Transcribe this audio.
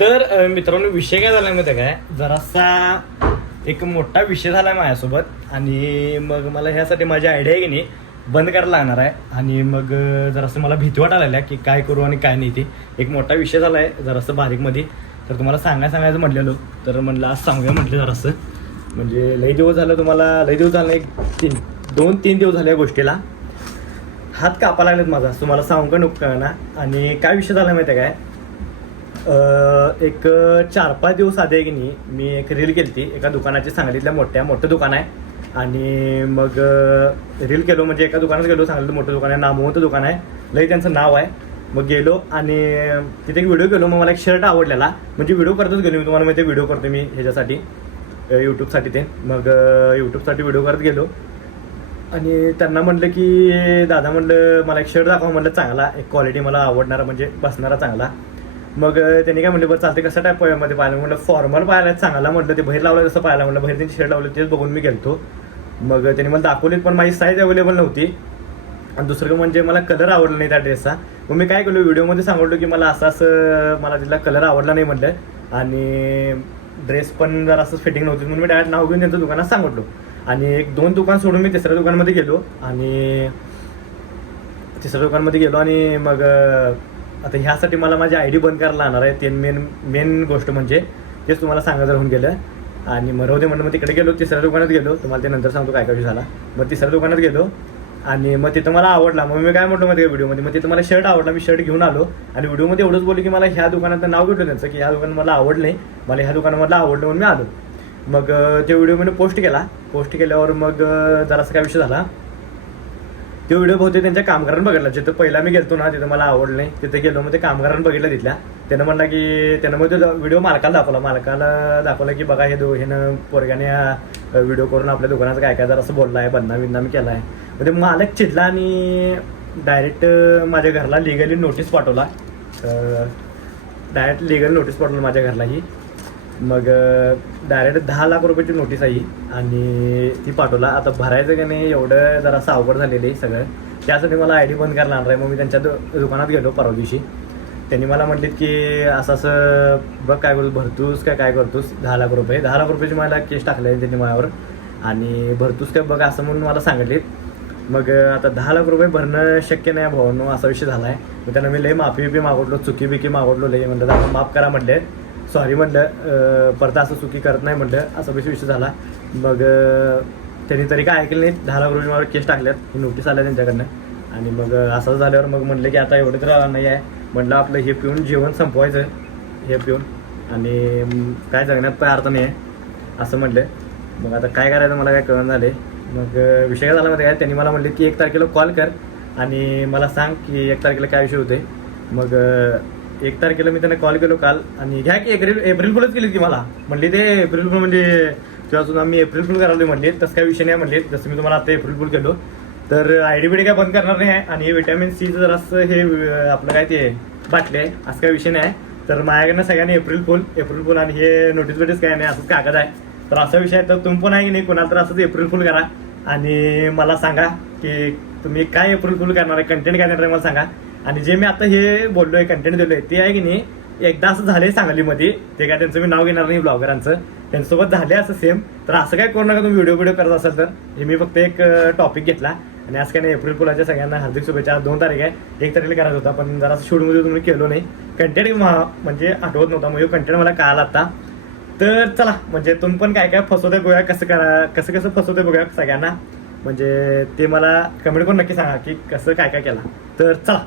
तर मित्रांनो, विषय काय झाला माहिती काय, जरासा एक मोठा विषय झाला माझ्यासोबत. आणि मग मला ह्यासाठी माझी आयडिया आहे की नाही बंद करायला लागणार आहे. आणि मग जरासं मला भीती वाटायला लागल्या की काय करू आणि काय नाही. ते एक मोठा विषय झाला आहे जरासं बारीकमध्ये. तर तुम्हाला सांगायचं म्हटलेलो, तर म्हणलं आज सांगूया म्हटलं जरासं. म्हणजे लई दिवस झालं, तुम्हाला लई दिवस झालं, एक 2-3 दिवस झाले या गोष्टीला. हात कापा लागलेत माझा, तुम्हाला सांगू का नको ना. आणि काय विषय झाला माहिती आहे काय, एक 4-5 दिवस आधी आहे की नाही मी एक रील केली ती एका दुकानाची, सांगलीतल्या मोठं दुकान आहे. आणि मग रील केलो, म्हणजे एका दुकानात गेलो, सांगलीतलं मोठं दुकान आहे, नामवंत दुकान आहे, लई त्यांचं नाव आहे. मग गेलो आणि तिथे एक व्हिडिओ केलो. मग मला एक शर्ट आवडलेला, म्हणजे व्हिडिओ करतच गेलो मी, तुम्हाला माहिती व्हिडिओ करतो मी ह्याच्यासाठी, यूट्यूबसाठी. ते मग यूट्यूबसाठी व्हिडिओ करत गेलो आणि त्यांना म्हटलं की दादा म्हटलं मला एक शर्ट दाखवा म्हटलं चांगला, एक क्वालिटी मला आवडणारा, म्हणजे बसणारा चांगला. मग त्यांनी काय म्हटलं बरं चालते, कसं टाईप मध्ये पाहिलं म्हटलं फॉर्मल पाहायला चांगला म्हटलं, ते बाहेर लावलं कसं पाहायला म्हटलं, बाहेर त्यांची शर्ट लावलं तेच बघून मी गेलतो. मग त्यांनी मला दाखवलीत, पण माझी साईज अवेलेबल नव्हती. आणि दुसरं म्हणजे मला कलर आवडला नाही त्या ड्रेसचा. मग मी काय केलो, व्हिडिओमध्ये सांगितलो की मला असं मला तिथला कलर आवडला नाही म्हटलं, आणि ड्रेस पण जरा असं फिटिंग नव्हती, म्हणून मी डायरेक्ट नाव घेऊन त्यांचं दुकानात सांगितलो. आणि 1-2 दुकान सोडून मी तिसऱ्या दुकानमध्ये गेलो. आणि मग आता ह्यासाठी मला माझी आयडी बंद करायला लागणार आहे. ते मेन गोष्ट म्हणजे तेच तुम्हाला सांगायचं राहून गेलं. आणि मग राहू दे म्हणून मग तिकडे गेलो, तिसऱ्या दुकानात गेलो, तुम्हाला ते नंतर सांगतो काय काय झाला. मग तिसऱ्या दुकानात गेलो आणि मग तिथं मला आवडला. मग मी काय म्हटलं मध्ये व्हिडिओमध्ये, मग तिथं मला शर्ट आवडला, मी शर्ट घेऊन आलो. आणि व्हिडिओमध्ये एवढंच बोललो की मला ह्या दुकानाचं नाव घेतलं त्यांचं, की ह्या दुकान मला आवडलं नाही, मला ह्या दुकानामधलं आवडलं म्हणून मी आलो. मग ते व्हिडिओ मी पोस्ट केल्यावर मग जरासा काय विषय झाला, तो व्हिडिओ बहुतेक त्यांच्या कामगारांनी बघितला. जिथं पहिला मी गेलतो ना तिथं मला आवडलं नाही, तिथे गेलो मग ते कामगारांनी बघितलं तिथल्या. त्यानं म्हणला की त्यानं मग तो व्हिडिओ मालकाला दाखवला की बघा ह्यानं पोरग्याने व्हिडिओ करून आपल्या दुकानाचं काय जर असं बोलला आहे, बदनामी केला आहे. मग ते मालक चिडला आणि डायरेक्ट माझ्या घरला लिगली नोटीस पाठवला. माझ्या घरला ही. मग डायरेक्ट 10 लाख रुपयाची नोटीस आहे आणि ती पाठवला. आता भरायचं का नाही एवढं जरासं अवघड झालेलं आहे सगळं, त्यासाठी मला आयडी बंद करायला लागणार आहे. मग मी त्यांच्या दुकानात गेलो परवा दिवशी. त्यांनी मला म्हटलीत की असं बघ काय करतोस, भरतूस काय करतोस, 10 लाख रुपयाची मला केस टाकले त्यांनी माझ्यावर, आणि भरतूस काय बघ असं म्हणून मला सांगितलीत. मग आता 10 लाख रुपये भरणं शक्य नाही भावांनो, असा विषय झाला आहे. मग त्यांना मी लई माफी मागवलो, चुकी मागवलो लई, म्हटलं माफ करा म्हटले, सॉरी म्हटलं, परत असं चुकी करत नाही म्हटलं, असा विषय झाला. मग त्यांनी तरी काय ऐकलं नाही, 10 लाख रुपये मला केस टाकल्यात, नोटीस आल्या त्यांच्याकडनं. आणि मग असं झाल्यावर मग म्हटलं की आता एवढं तर नाही आहे म्हटलं, आपलं हे पिऊन जीवन संपवायचं, हे पिऊन आणि काय जगण्यात काय अर्थ नाही आहे असं म्हटलं. मग आता काय करायचं मला काय कळण झाले. मग विषय काय झाला मध्ये काय, त्यांनी मला म्हटले की 1 तारखेला कॉल कर आणि मला सांग की 1 तारखेला काय विषय होते. मग 1 तारखेला मी त्यांना कॉल केलो काल, आणि घ्या की एप्रिल फुलच केली की मला म्हणली, ते एप्रिल फुल म्हणजे तेव्हा आम्ही एप्रिल फुल करायला म्हणले, तसं काय विषय नाही म्हणले. जसं मी तुम्हाला आता एप्रिल फुल केलो, तर आयडी बिडी काय बंद करणार नाही आहे. आणि हे विटॅमिन सीचं जरासं हे आपलं काय ते बाटले आहे, असं काय विषय नाही. तर माझ्याकडनं सगळ्यांनी एप्रिल फुल आणि हे नोटीस काय नाही, असंच कागद आहे. तर असा विषय आहे, तर तुम्ही पण आहे की नाही कोणाला तर असंच एप्रिल फुल करा आणि मला सांगा की तुम्ही काय एप्रिल फुल करणार आहे, कंटेंट काय देणार आहे मला सांगा. आणि जे मी आता हे बोललोय, कंटेंट दिलोय, ते आहे की नाही एकदा असं झालंय सांगलीमध्ये, ते काय त्यांचं मी नाव घेणार नाही ब्लॉगरांचं, त्यांच्यासोबत झाले असं सेम. तर असं काय करू नका तुम्ही व्हिडिओ करत असाल तर. हे मी फक्त एक टॉपिक घेतला आणि आज काय नाही, एप्रिल फुलाच्या सगळ्यांना हार्दिक शुभेच्छा. 2 तारीख आहे, 1 तारखेला करायचा होता, पण जरा शूटमध्ये तुम्ही केलो नाही, कंटेंट म्हणजे आठवत नव्हता, म्हणजे कंटेंट मला कळाला आता. तर चला, म्हणजे तुम्ही पण काय फसवते बघूया, कसं फसवते बघूया सगळ्यांना, म्हणजे ते मला कमेंट करून नक्की सांगा की कसं काय केला. तर चला.